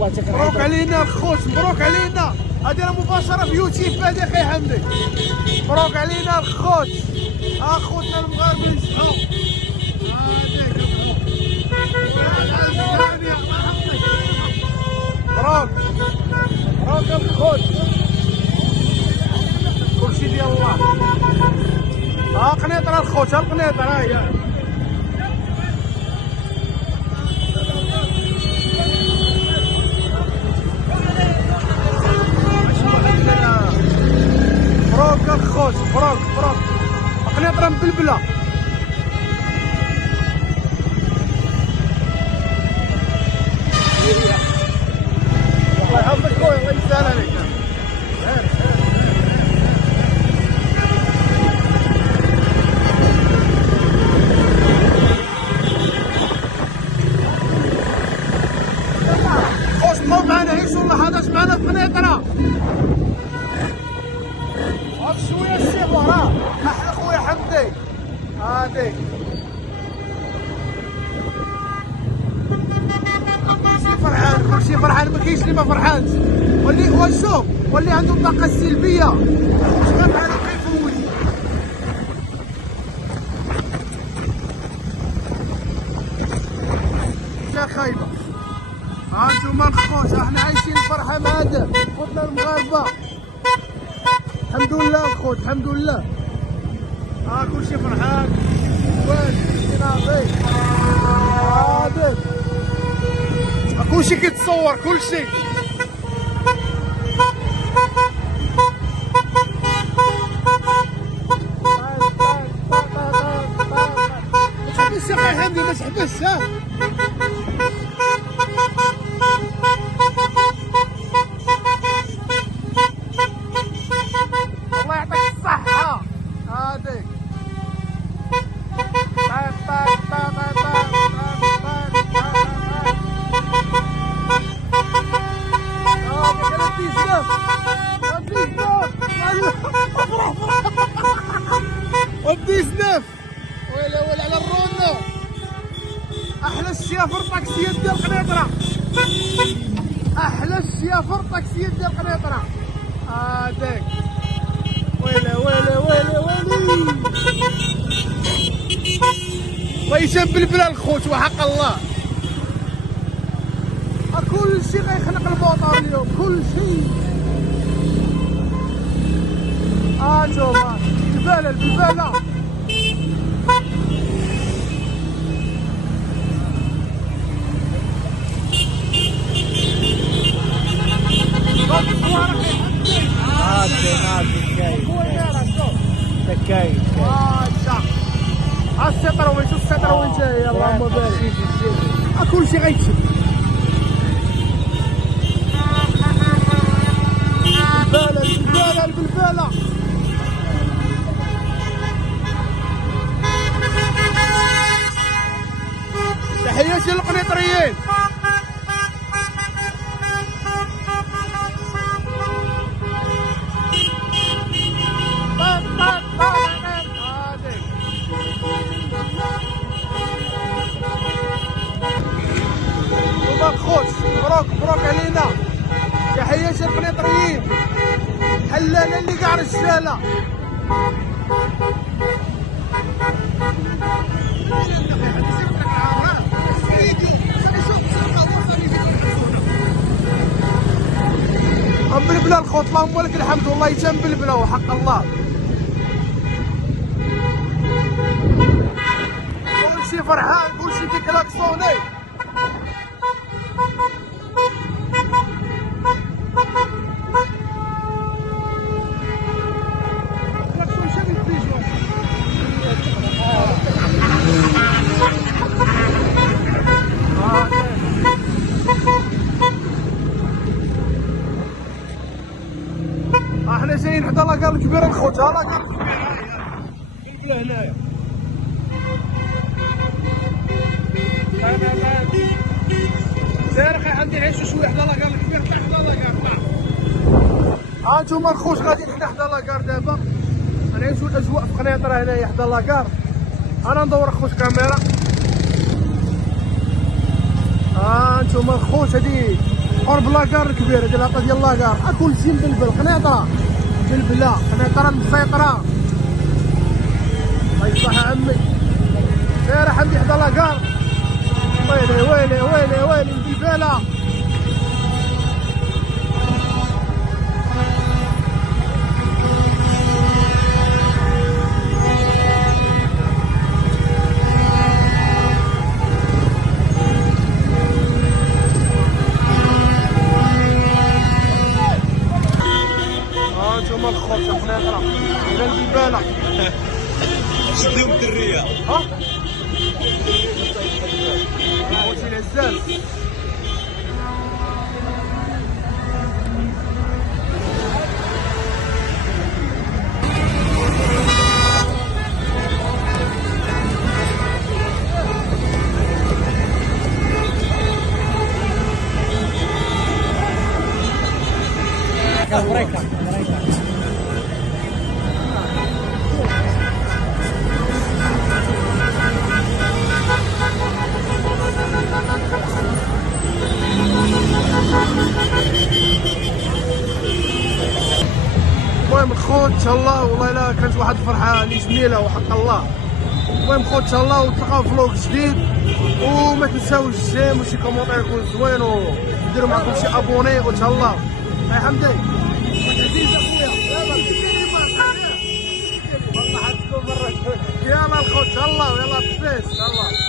مبروك علينا الخوت، مبروك علينا. هادي راه مباشره في يوتيوب هادي اخي حمدي. مبروك علينا الخوت، اخوتنا المغاربه اللي يصحوا. مبروك مبروك الخوت، كلشي ديال الله. قنيطره الخوت، القنيطره ها هي. مبروك الخوت، مبروك مبروك. قنيطره مبلبله. الله يحفظك خويا، الله يسهل عليك. خوش بقاو معنا، عيشوا اللحظات معنا في قنيطره. هاك شويه الشيخ وراه، احلى خويا حمدي. هاديك فرحان، كلشي فرحان، ما كاينش اللي ما فرحانش. واللي وشوف واللي عنده الطاقه السلبيه واش غنفعلو كيفوت. لا خايبه. هانتوما الخوت، احنا عايشين الفرحه مع هذا خوتنا المغاربه. الحمد لله الخوت، الحمد لله. كلشي فرحان، وين كلشي ناضي. هاديك كلشي كيتصور، كلشي. ما تحبسش يا اخي حمدي، ما تحبسش. الله يعطيك الصحة. هاديك ودي سناف. ويلي ويلي على الرونو. احلى الشيافر طاكسيات ديال قنيطره، احلى الشيافر طاكسيات ديال قنيطره. هاديك ويلي ويلي ويلي ويلي. ويشم بالبلا الخوت وحق الله. كلشي غيخنق الموطور اليوم، كلشي. نتوما البلبله البلبله. كاين السطر وين شوف السطر وين جاي. اللهم بارك. كلشي غيتشد. البلبله البلبله البلبله. تحياتي للقنيطريين. خوت مبروك مبروك علينا. تحياتي للقنيطريين، حلاله اللي كاع رجاله. بلبله الخوت، اللهم لك الحمد. والله يتم بلبله وحق الله. كلشي فرحان، كلشي كيكلاكسوني. احنا جايين حدا لاكار الكبيره الخوت. ها لاكار الكبيره هي هنايا. سير اخي حمدي، عيشوا شويه حدا لاكار الكبير. طلع حدا لاكار. هانتوما الخوت غاديين حنا حدا لاكار دابا. غنعيشوا الاجواء في قنيطره هنايا حدا لاكار. انا ندور اخوت كاميرا. هانتوما الخوت، هادي قرب لاكار الكبيره ديال العطا ديال لاكار، كلشي مبلبل، قنيطره مبلبله، قنيطره مسيطره. الله يصلح عمي، سير حمدي حدا لاكار. ويلي ويلي ويلي ويلي البلبله. هانتوما الخوت القنيطره الى البلبله. شديهم الدريه. ها خوتي العزاز. المهم الخوت ان شاء الله، والله الا كانت واحد الفرحه اللي جميله وحق الله. المهم خوت ان شاء الله، ونتلاقاو في فلوق جديد، وما تنساوش الجيم وشي كومونتير يكون زوين، وديروا معكم شي ابوني وان شاء الله. هاي حمدي عزيز اخويا، يلا الخوت ان شاء الله، ويلا بيس ان شاء الله.